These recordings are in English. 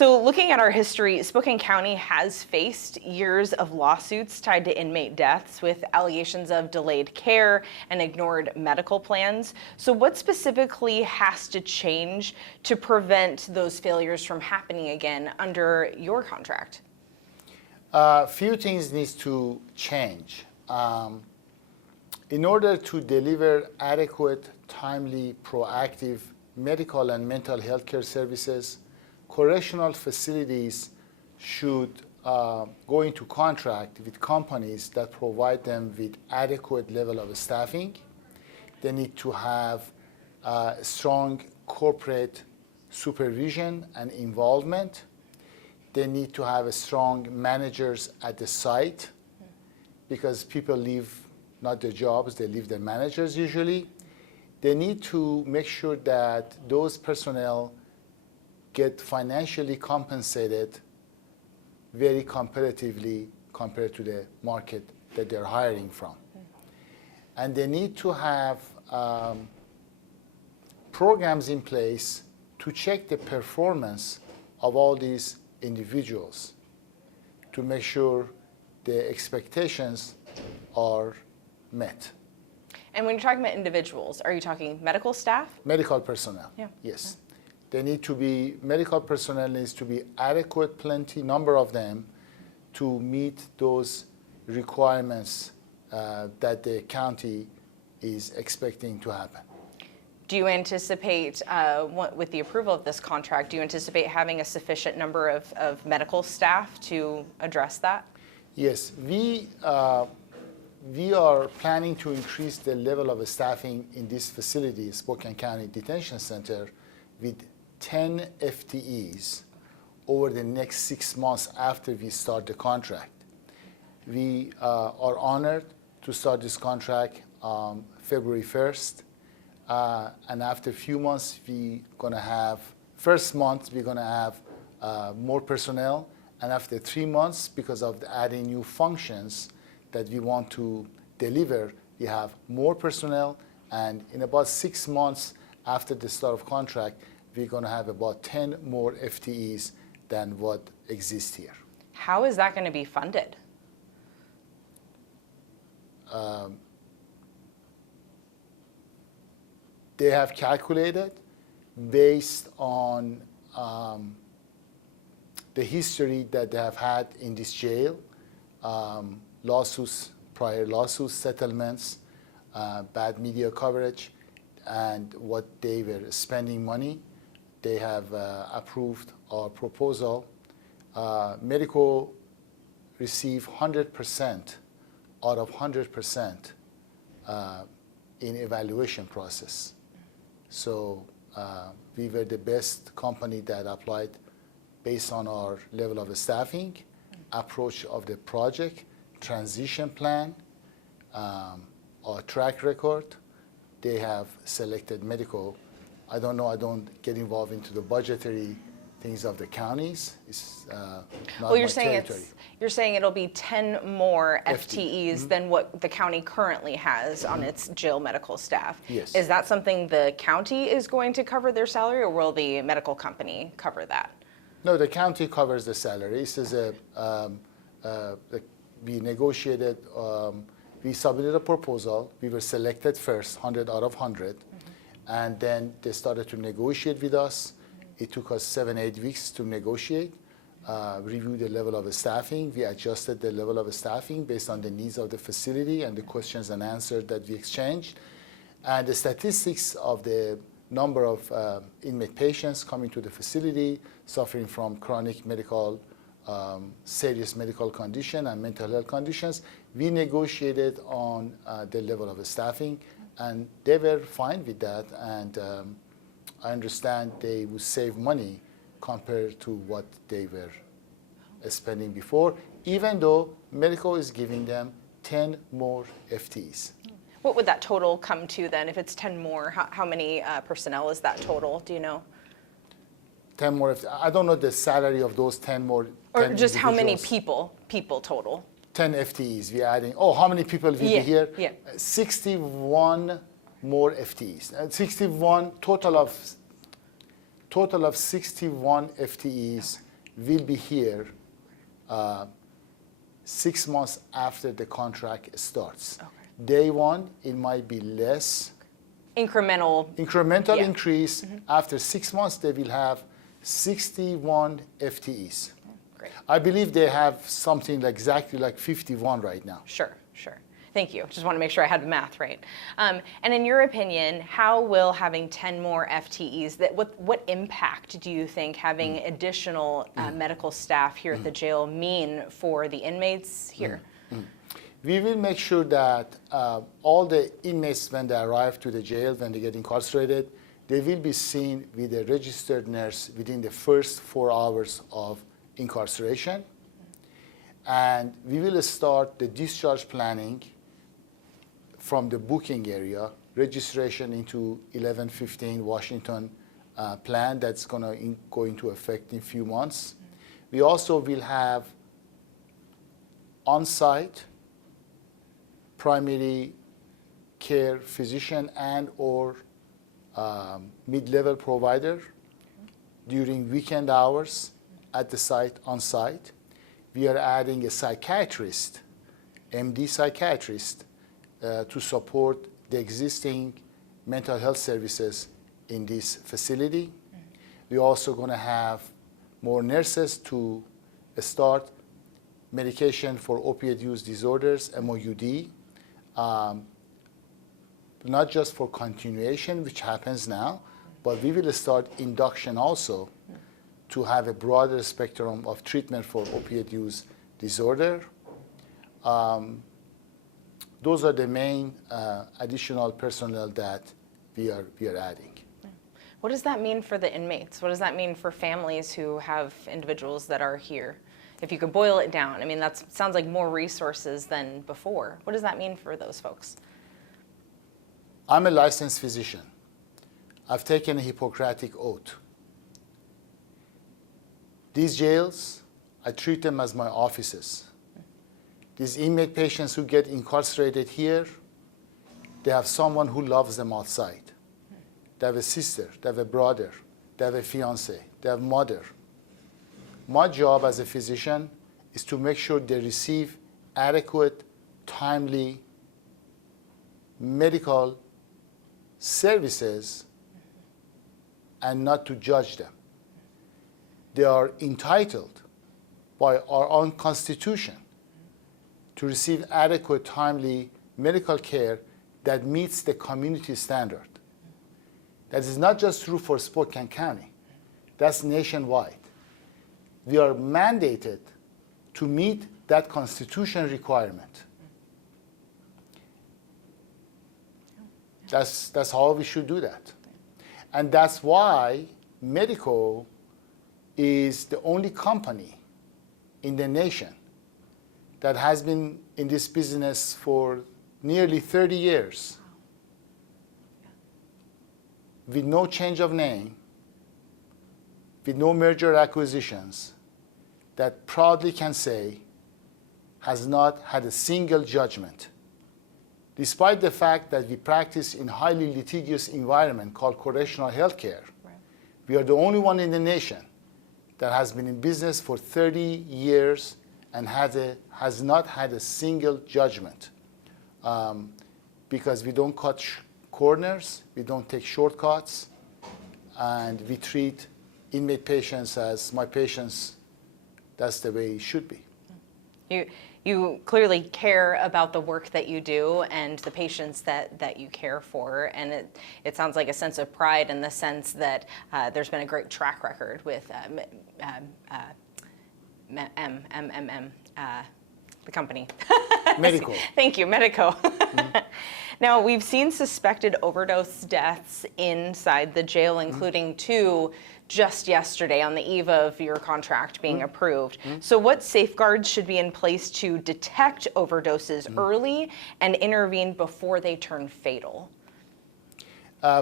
So looking at our history, Spokane County has faced years of lawsuits tied to inmate deaths with allegations of delayed care and ignored medical plans. So what specifically has to change to prevent those failures from happening again under your contract? Few things needs to change. In order to deliver adequate, timely, proactive medical and mental health care services, correctional facilities should go into contract with companies that provide them with adequate level of staffing. They need to have strong corporate supervision and involvement. They need to have strong managers at the site because people leave not their jobs, they leave their managers usually. They need to make sure that those personnel get financially compensated very competitively compared to the market that they're hiring from. And they need to have programs in place to check the performance of all these individuals to make sure the expectations are met. And when you're talking about individuals, are you talking medical staff? Medical personnel, yeah. Yes. Yeah. They need to be, medical personnel needs to be adequate, plenty number of them to meet those requirements that the county is expecting to happen. Do you anticipate, with the approval of this contract, do you anticipate having a sufficient number of medical staff to address that? Yes, we are planning to increase the level of staffing in this facility, Spokane County Detention Center, with 10 FTEs over the next 6 months after we start the contract. We are honored to start this contract February 1st. And after a few months, first month, we're gonna have more personnel. And after 3 months, because of adding new functions that we want to deliver, we have more personnel. And in about 6 months after the start of contract, we're gonna have about 10 more FTEs than what exists here. How is that gonna be funded? They have calculated based on the history that they have had in this jail, lawsuits, prior lawsuits, settlements, bad media coverage, and what they were spending money. They have approved our proposal. MEDIKO received 100% out of 100% in evaluation process. So we were the best company that applied based on our level of staffing, approach of the project, transition plan, our track record. They have selected MEDIKO. I don't know, I don't get involved into the budgetary things of the counties. It's not my territory. You're saying it'll be 10 more FTEs than what the county currently has on its jail medical staff. Yes. Is that something the county is going to cover their salary, or will the medical company cover that? No, the county covers the salary. This is we negotiated, we submitted a proposal. We were selected first, 100 out of 100. And then they started to negotiate with us. It took us 7-8 weeks to negotiate, review the level of staffing. We adjusted the level of staffing based on the needs of the facility and the questions and answers that we exchanged. And the statistics of the number of inmate patients coming to the facility suffering from chronic medical, serious medical condition and mental health conditions, we negotiated on the level of staffing, and they were fine with that. And I understand they would save money compared to what they were spending before, even though MEDIKO is giving them 10 more FTEs. What would that total come to then? If it's 10 more, how many personnel is that total? Do you know? 10 more. I don't know the salary of those 10 more. Or just how many people total? 10 FTEs. We're adding. Oh, how many people will be here? Yeah. 61 more FTEs. 61 total of 61 FTEs will be here 6 months after the contract starts. Okay. Day one, it might be less. Incremental yeah. Increase. After 6 months, they will have 61 FTEs. Great. I believe they have something like exactly like 51 right now. Sure. Thank you. Just want to make sure I had the math right. And in your opinion, how will having 10 more FTEs, what impact do you think having additional medical staff here at the jail mean for the inmates here? We will make sure that all the inmates, when they arrive to the jail, when they get incarcerated, they will be seen with a registered nurse within the first 4 hours of incarceration. And we will start the discharge planning from the booking area, registration into 1115 Washington plan that's going to go into effect in a few months. We also will have on-site primary care physician and or mid-level provider during weekend hours at the site, on-site. We are adding a psychiatrist, MD psychiatrist, to support the existing mental health services in this facility. We're also going to have more nurses to start medication for opioid use disorders, MOUD, not just for continuation, which happens now, but we will start induction also to have a broader spectrum of treatment for opioid use disorder. Those are the main additional personnel that we are adding. What does that mean for the inmates? What does that mean for families who have individuals that are here? If you could boil it down, I mean, that sounds like more resources than before. What does that mean for those folks? I'm a licensed physician. I've taken a Hippocratic oath. These jails, I treat them as my offices. These inmate patients who get incarcerated here, they have someone who loves them outside. They have a sister, they have a brother, they have a fiance, they have a mother. My job as a physician is to make sure they receive adequate, timely medical services and not to judge them. They are entitled by our own Constitution to receive adequate, timely medical care that meets the community standard. That is not just true for Spokane County. That's nationwide. We are mandated to meet that Constitution requirement. That's how we should do that. And that's why MEDIKO is the only company in the nation that has been in this business for nearly 30 years with no change of name, with no merger acquisitions, that proudly can say has not had a single judgment, despite the fact that we practice in highly litigious environment called correctional health care. Right. We are the only one in the nation that has been in business for 30 years and has not had a single judgment, because we don't cut corners, we don't take shortcuts, and we treat inmate patients as my patients. That's the way it should be. You clearly care about the work that you do and the patients that you care for, and it sounds like a sense of pride in the sense that there's been a great track record with the company. MEDIKO. Thank you, MEDIKO. Mm-hmm. Now, we've seen suspected overdose deaths inside the jail, including 2 just yesterday on the eve of your contract being approved. So what safeguards should be in place to detect overdoses early and intervene before they turn fatal?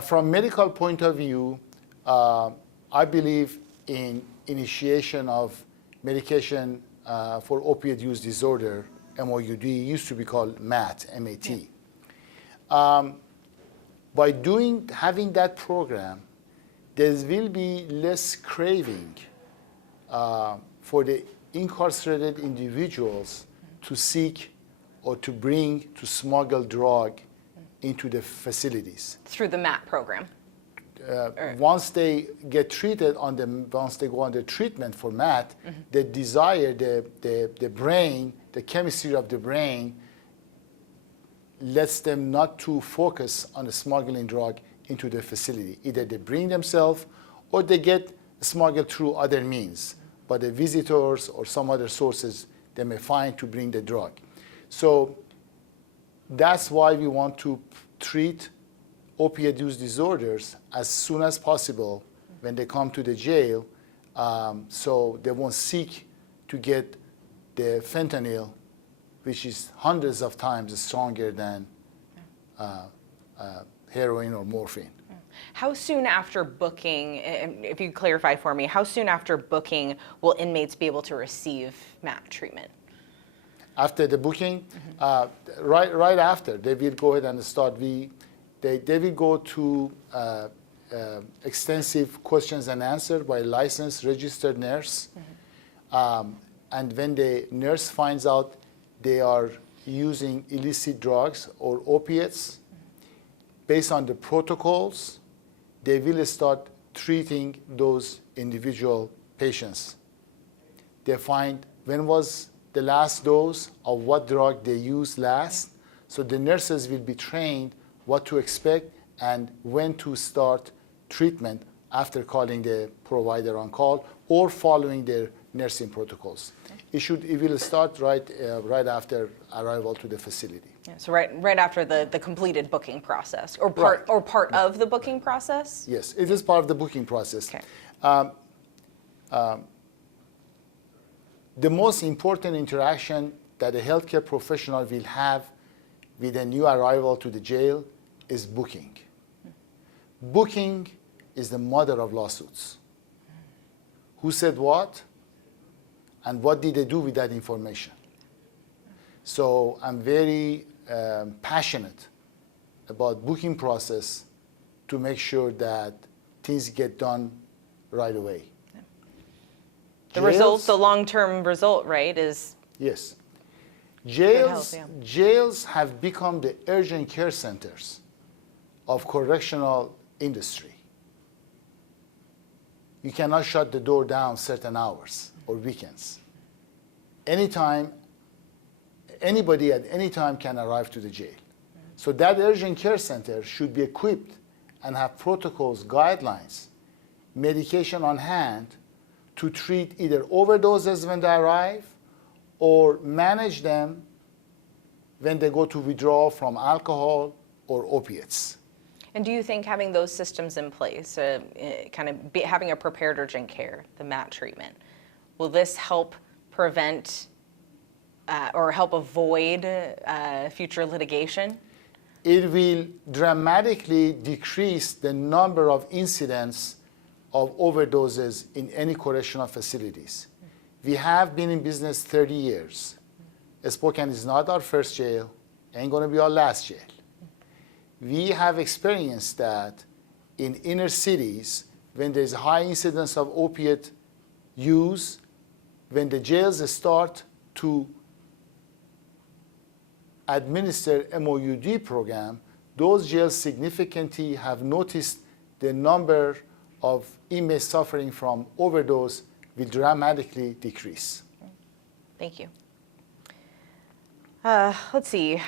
From medical point of view, I believe in initiation of medication for opioid use disorder, MOUD, used to be called MAT, M-A-T. By having that program, there will be less craving for the incarcerated individuals to seek or to bring, to smuggle drug into the facilities. Through the MAT program. Once they get treated once they go under treatment for MAT, the desire, the brain, the chemistry of the brain lets them not to focus on the smuggling drug into the facility. Either they bring themselves or they get smuggled through other means, but the visitors or some other sources they may find to bring the drug. So that's why we want to treat opioid use disorders as soon as possible when they come to the jail, so they won't seek to get the fentanyl, which is hundreds of times stronger than heroin or morphine. How soon after booking, and if you clarify for me, how soon after booking will inmates be able to receive MAT treatment? After the booking, right after, they will go ahead and start. They will go to extensive questions and answers by a licensed registered nurse. And when the nurse finds out they are using illicit drugs or opiates, based on the protocols, they will start treating those individual patients. They find when was the last dose of what drug they used last, so the nurses will be trained what to expect and when to start treatment after calling the provider on call or following their nursing protocols. It will start right after arrival to the facility. Yeah, so right after the completed booking process, or part of the booking process? Yes, it is part of the booking process. Okay. The most important interaction that a healthcare professional will have with a new arrival to the jail is booking. Booking is the mother of lawsuits. Who said what? And what did they do with that information? So I'm very passionate about booking process to make sure that things get done right away. The result, the long-term result, right, is yes. Jails, Jails have become the urgent care centers of correctional industry. You cannot shut the door down certain hours or weekends. Anytime, anybody at any time can arrive to the jail. So that urgent care center should be equipped and have protocols, guidelines, medication on hand to treat either overdoses when they arrive or manage them when they go to withdraw from alcohol or opiates. And do you think having those systems in place, having a prepared urgent care, the MAT treatment, will this help prevent or help avoid future litigation? It will dramatically decrease the number of incidents of overdoses in any correctional facilities. We have been in business 30 years. Spokane is not our first jail, ain't gonna be our last jail. We have experienced that in inner cities, when there's high incidence of opiate use, when the jails start to administer MOUD program, those jails significantly have noticed the number of inmates suffering from overdose will dramatically decrease. Thank you. Let's see.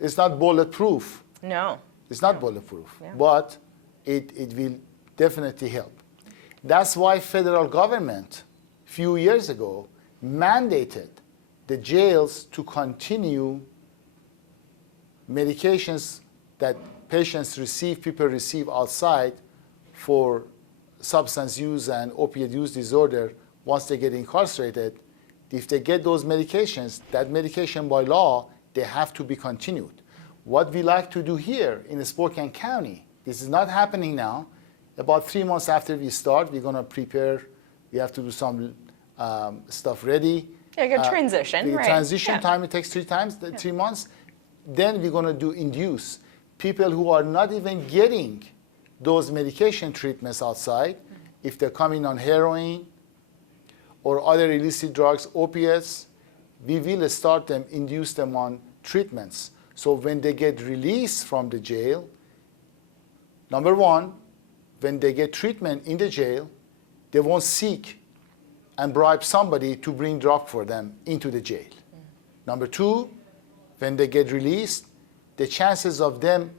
It's not bulletproof. No. It's not bulletproof, Yeah. but it will definitely help. That's why federal government, a few years ago, mandated the jails to continue medications that people receive outside for substance use and opiate use disorder once they get incarcerated. If they get those medications, that medication by law, they have to be continued. What we like to do here in Spokane County, this is not happening now. About 3 months after we start, we're going to prepare. We have to do some stuff ready. Yeah, good transition, the right? transition time, it takes 3 months. Then we're going to do induce. People who are not even getting those medication treatments outside, if they're coming on heroin or other illicit drugs, opiates, we will start them, induce them on treatments. So when they get released from the jail, number one, when they get treatment in the jail, they won't seek and bribe somebody to bring drug for them into the jail. Number two, when they get released, the chances of them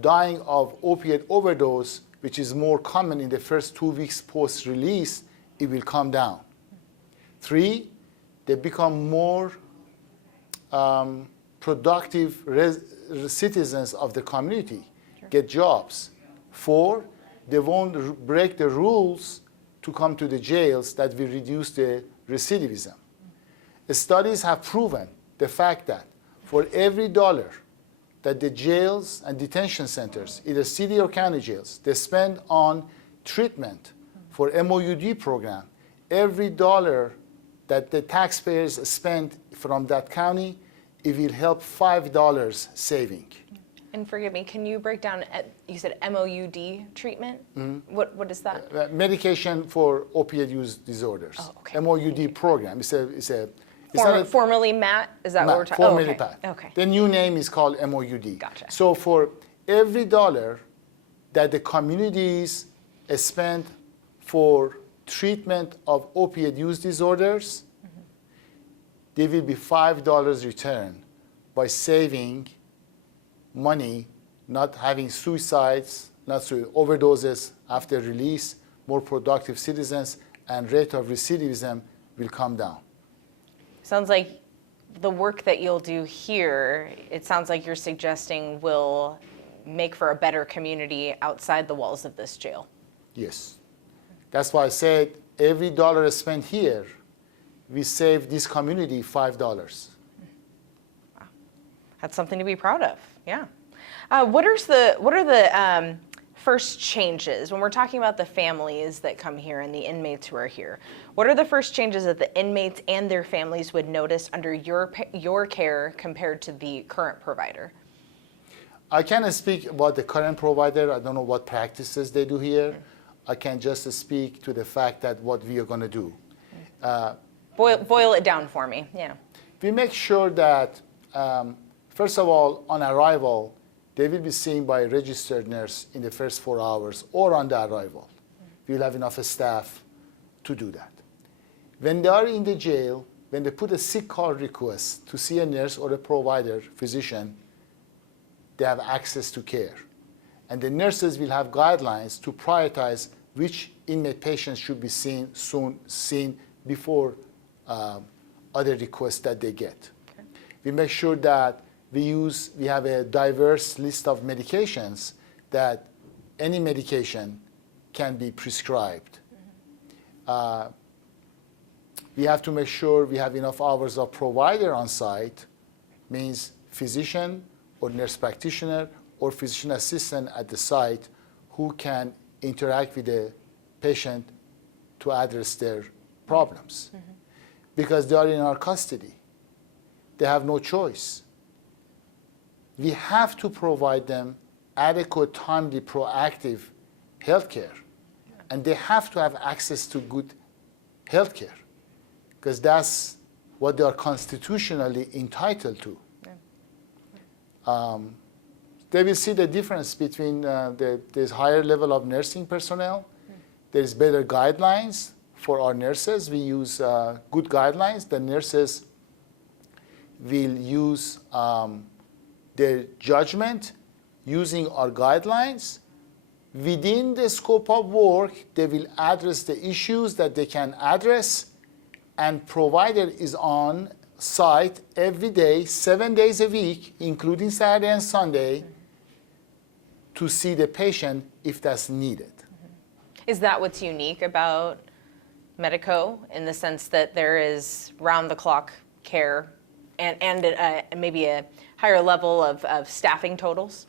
dying of opiate overdose, which is more common in the first 2 weeks post-release, it will come down. Three, they become more productive citizens of the community, get jobs. Four, they won't break the rules to come to the jails that will reduce the recidivism. Studies have proven the fact that for every dollar that the jails and detention centers, either city or county jails, they spend on treatment for MOUD program, every dollar that the taxpayers spend from that county, it will help $5 saving. And forgive me, can you break down, you said MOUD treatment? Mm-hmm. What is that? Medication for opioid use disorders. Oh, okay. MOUD program. Formerly MAT? Is that what we're talking about? Formerly PAT. Okay. The new name is called MOUD. Gotcha. So for every dollar that the communities spend for treatment of opioid use disorders, mm-hmm. there will be $5 return by saving money, not having suicides, not overdoses after release, more productive citizens, and rate of recidivism will come down. Sounds like the work that you'll do here, it sounds like you're suggesting will make for a better community outside the walls of this jail. Yes. That's why I said every dollar spent here, we save this community $5. Wow. That's something to be proud of. Yeah. What are the first changes when we're talking about the families that come here and the inmates who are here? What are the first changes that the inmates and their families would notice under your care compared to the current provider? I can't speak about the current provider. I don't know what practices they do here. I can just speak to the fact that what we are going to do. Boil it down for me. Yeah. We make sure that, first of all, on arrival, they will be seen by a registered nurse in the first 4 hours or on the arrival. We'll have enough staff to do that. When they are in the jail, when they put a sick call request to see a nurse or a provider, physician, they have access to care. And the nurses will have guidelines to prioritize which inmate patients should be seen before other requests that they get. Okay. We make sure that we have a diverse list of medications that any medication can be prescribed. Mm-hmm. We have to make sure we have enough hours of provider on site, means physician or nurse practitioner or physician assistant at the site who can interact with the patient to address their problems. Mm-hmm. Because they are in our custody. They have no choice. We have to provide them adequate, timely, proactive health care. And they have to have access to good health care, because that's what they are constitutionally entitled to. Yeah. They will see the difference between there's higher level of nursing personnel. There's better guidelines for our nurses. We use good guidelines. The nurses will use their judgment using our guidelines. Within the scope of work, they will address the issues that they can address, and provider is on site every day, 7 days a week, including Saturday and Sunday, to see the patient if that's needed. Is that what's unique about MEDIKO, in the sense that there is round-the-clock care and maybe a higher level of staffing totals?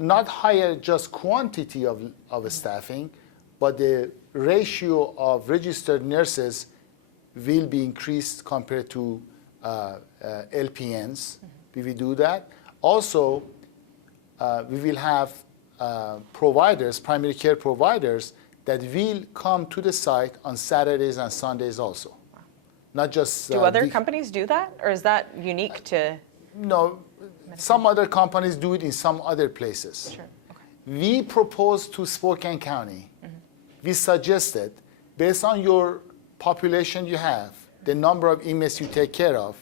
Not higher just quantity of staffing, but the ratio of registered nurses will be increased compared to LPNs. Mm-hmm. We will do that. Also, we will have providers, primary care providers, that will come to the site on Saturdays and Sundays also. Wow. Not just do other companies do that, or is that unique to? No, some other companies do it in some other places. Sure. Okay. We proposed to Spokane County, we suggested, based on your population you have, the number of inmates you take care of,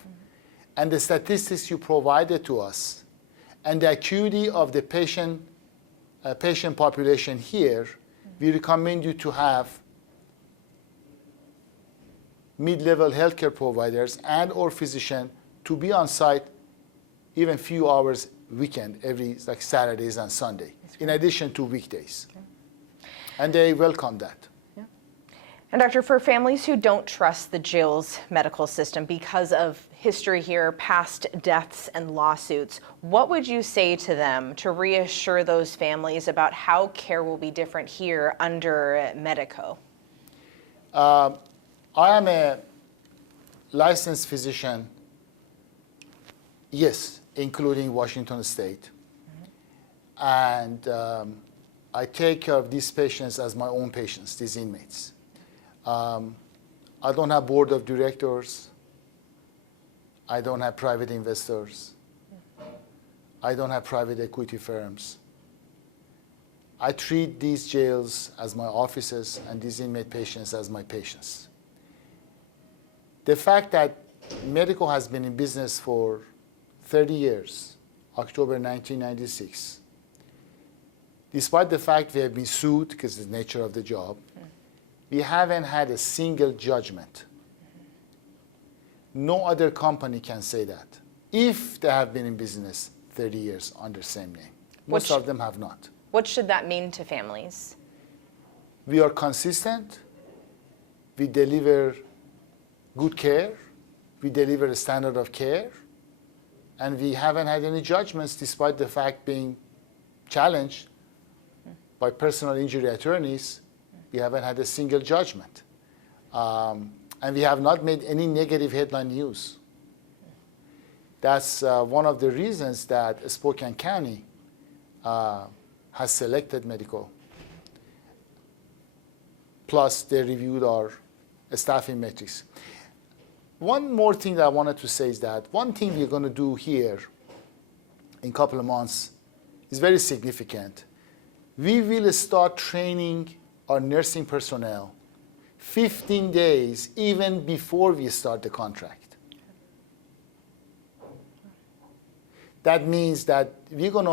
and the statistics you provided to us, and the acuity of the patient population here, we recommend you to have mid-level healthcare providers and or physician to be on site even few hours weekend, every like Saturdays and Sunday, in addition to weekdays. Okay. And they welcome that. Yeah. And Doctor, for families who don't trust the jail's medical system because of history here, past deaths and lawsuits, what would you say to them to reassure those families about how care will be different here under MEDIKO? I am a licensed physician, yes, including Washington State. And I take care of these patients as my own patients, these inmates. I don't have board of directors. I don't have private investors. I don't have private equity firms. I treat these jails as my offices and these inmate patients as my patients. The fact that MEDIKO has been in business for 30 years, October 1996, despite the fact we have been sued because of the nature of the job, we haven't had a single judgment. No other company can say that, if they have been in business 30 years under the same name. Most of them have not. What should that mean to families? We are consistent. We deliver good care. We deliver a standard of care. And we haven't had any judgments despite the fact being challenged by personal injury attorneys. We haven't had a single judgment. And we have not made any negative headline news. That's one of the reasons that Spokane County has selected MEDIKO. Plus, they reviewed our staffing metrics. One more thing that I wanted to say is that one thing we're going to do here in a couple of months is very significant. We will start training our nursing personnel 15 days even before we start the contract. That means that we're going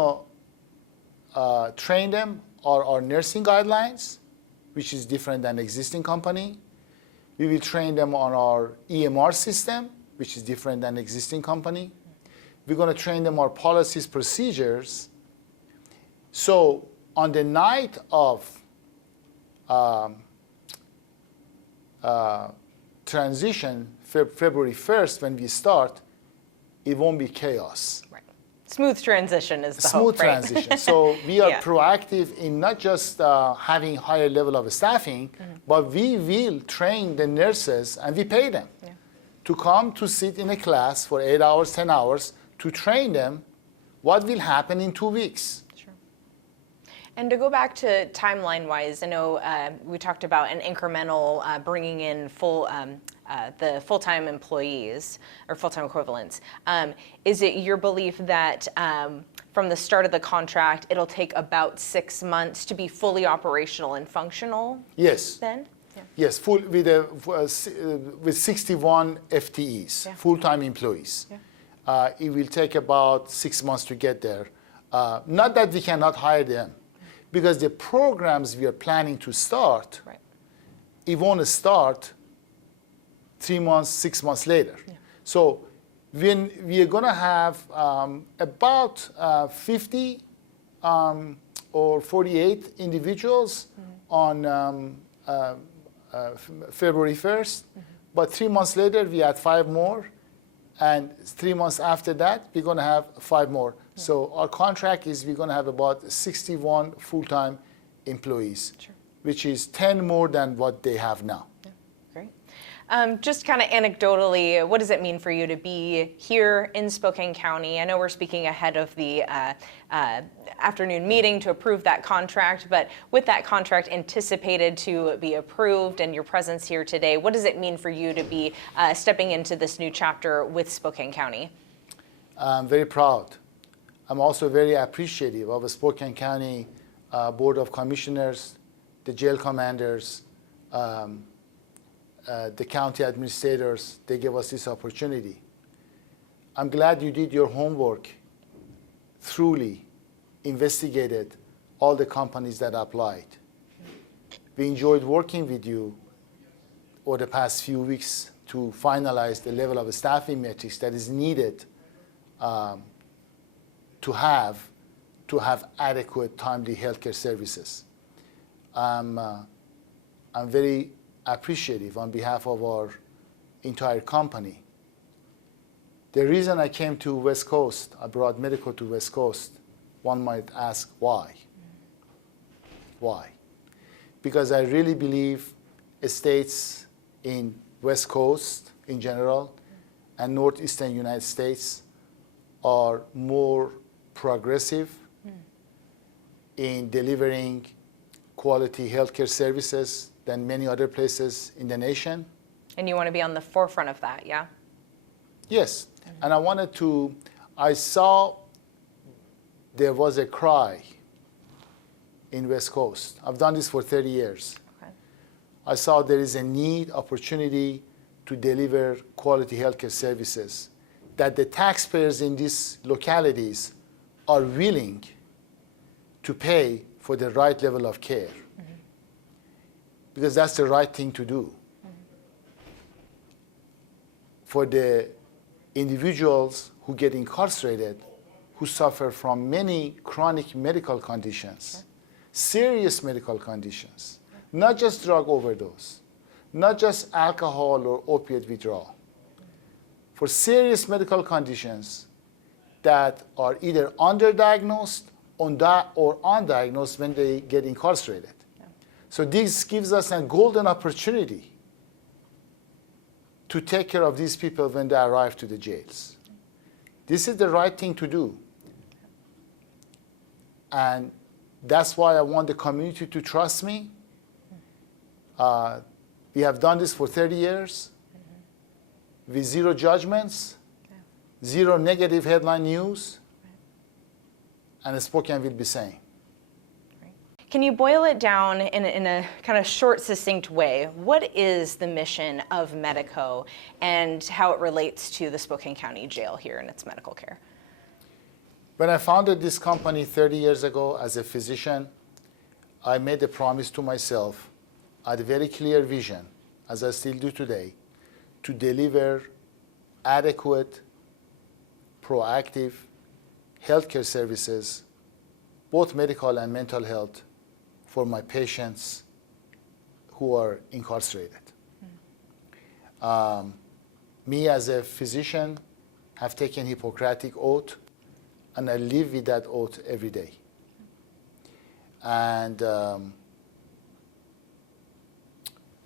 to train them on our nursing guidelines, which is different than existing company. We will train them on our EMR system, which is different than existing company. We're going to train them on our policies, procedures. So on the night of transition, February 1st, when we start, it won't be chaos. Right. Smooth transition is the Smooth hope, right? transition. So we are proactive in not just having higher level of staffing, but we will train the nurses and we pay them to come to sit in a class for 8 hours, 10 hours, to train them what will happen in 2 weeks. Sure. And to go back to timeline-wise, I know we talked about an incremental bringing in the full-time employees or full-time equivalents. Is it your belief that from the start of the contract, it'll take about 6 months to be fully operational and functional? Yes. Then? Yeah. Yes, full with 61 FTEs, full-time employees. Yeah. It will take about 6 months to get there. Not that we cannot hire them, because the programs we are planning to start, it won't start 3 months, 6 months later. Yeah. So when we are going to have about 50 or 48 individuals on February 1st, but 3 months later we had 5 more, and 3 months after that we're going to have 5 more. Yeah. So our contract is we're going to have about 61 full-time employees, which is 10 more than what they have now. Great. Just kind of anecdotally, what does it mean for you to be here in Spokane County? I know we're speaking ahead of the afternoon meeting to approve that contract, but with that contract anticipated to be approved and your presence here today, what does it mean for you to be stepping into this new chapter with Spokane County? I'm very proud. I'm also very appreciative of the Spokane County Board of Commissioners, the jail commanders, the county administrators. They gave us this opportunity. I'm glad you did your homework, thoroughly investigated all the companies that applied. We enjoyed working with you over the past few weeks to finalize the level of staffing metrics that is needed to have adequate, timely healthcare services. I'm very appreciative on behalf of our entire company. The reason I came to West Coast, I brought MEDIKO to West Coast, one might ask why. Why? Because I really believe states in West Coast in general and northeastern United States are more progressive in delivering quality healthcare services than many other places in the nation. And you want to be on the forefront of that, yeah? Yes, and I saw there was a cry in West Coast. I've done this for 30 years. Okay. I saw there is a need, opportunity to deliver quality healthcare services, that the taxpayers in these localities are willing to pay for the right level of care. Because that's the right thing to do. For the individuals who get incarcerated, who suffer from many chronic medical conditions, serious medical conditions, not just drug overdose, not just alcohol or opiate withdrawal, for serious medical conditions that are either underdiagnosed or undiagnosed when they get incarcerated. So this gives us a golden opportunity to take care of these people when they arrive to the jails. This is the right thing to do. And that's why I want the community to trust me. We have done this for 30 years with zero judgments, zero negative headline news, and Spokane will be same. Can you boil it down in a kind of short, succinct way? What is the mission of MEDIKO and how it relates to the Spokane County Jail here and its medical care? When I founded this company 30 years ago as a physician, I made a promise to myself, I had a very clear vision, as I still do today, to deliver adequate, proactive healthcare services, both medical and mental health, for my patients who are incarcerated. Me as a physician have taken Hippocratic oath, and I live with that oath every day. And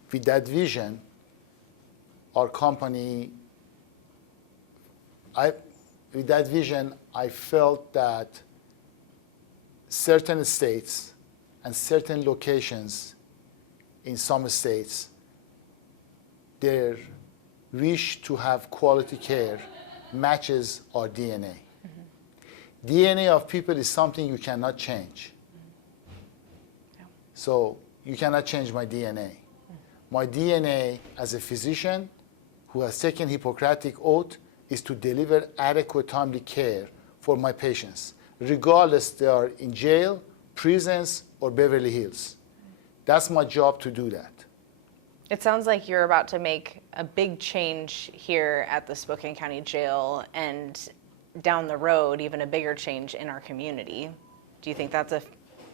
with that vision, our company, with that vision, I felt that certain states and certain locations in some states, their wish to have quality care matches our DNA. DNA of people is something you cannot change. So you cannot change my DNA. My DNA as a physician who has taken Hippocratic oath is to deliver adequate, timely care for my patients, regardless they are in jail, prisons, or Beverly Hills. That's my job to do that. It sounds like you're about to make a big change here at the Spokane County Jail and down the road, even a bigger change in our community. Do you think that's an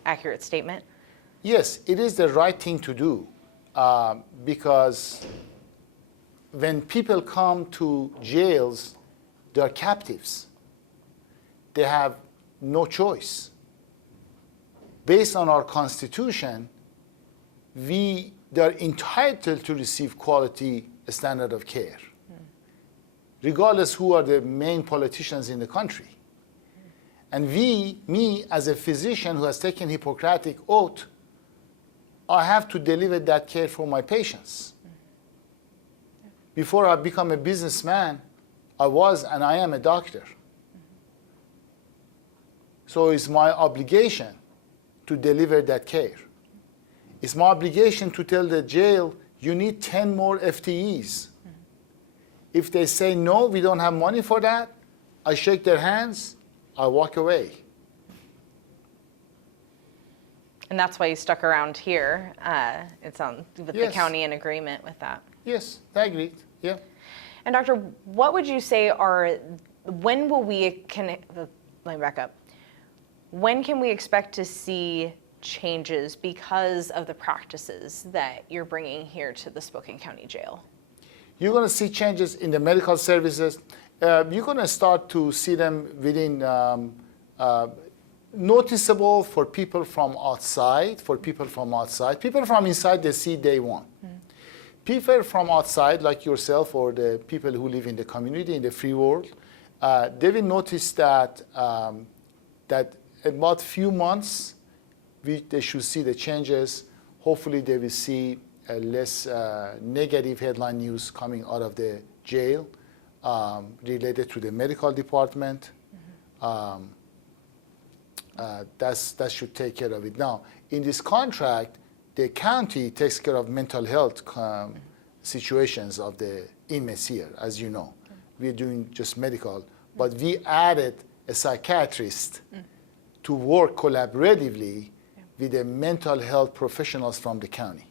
accurate statement? Yes, it is the right thing to do because when people come to jails, they are captives. They have no choice. Based on our Constitution, we they are entitled to receive quality standard of care, regardless who are the main politicians in the country. And me as a physician who has taken Hippocratic oath, I have to deliver that care for my patients. Before I become a businessman, I was and I am a doctor. So it's my obligation to deliver that care. It's my obligation to tell the jail, you need 10 more FTEs. If they say, no, we don't have money for that, I shake their hands, I walk away. And that's why you stuck around here. It's on with the county in agreement with that. Yes, I agree. Yeah. And Doctor, what would you say when will we, let me back up. When can we expect to see changes because of the practices that you're bringing here to the Spokane County Jail? You're going to see changes in the medical services. You're going to start to see them within noticeable for people from outside, People from inside, they see day one. People from outside, like yourself or the people who live in the community, in the free world, they will notice that that about few months, they should see the changes. Hopefully, they will see less negative headline news coming out of the jail related to the medical department. That should take care of it. Now, in this contract, the county takes care of mental health situations of the inmates here, as you know. We're doing just medical, but we added a psychiatrist to work collaboratively with the mental health professionals from the county.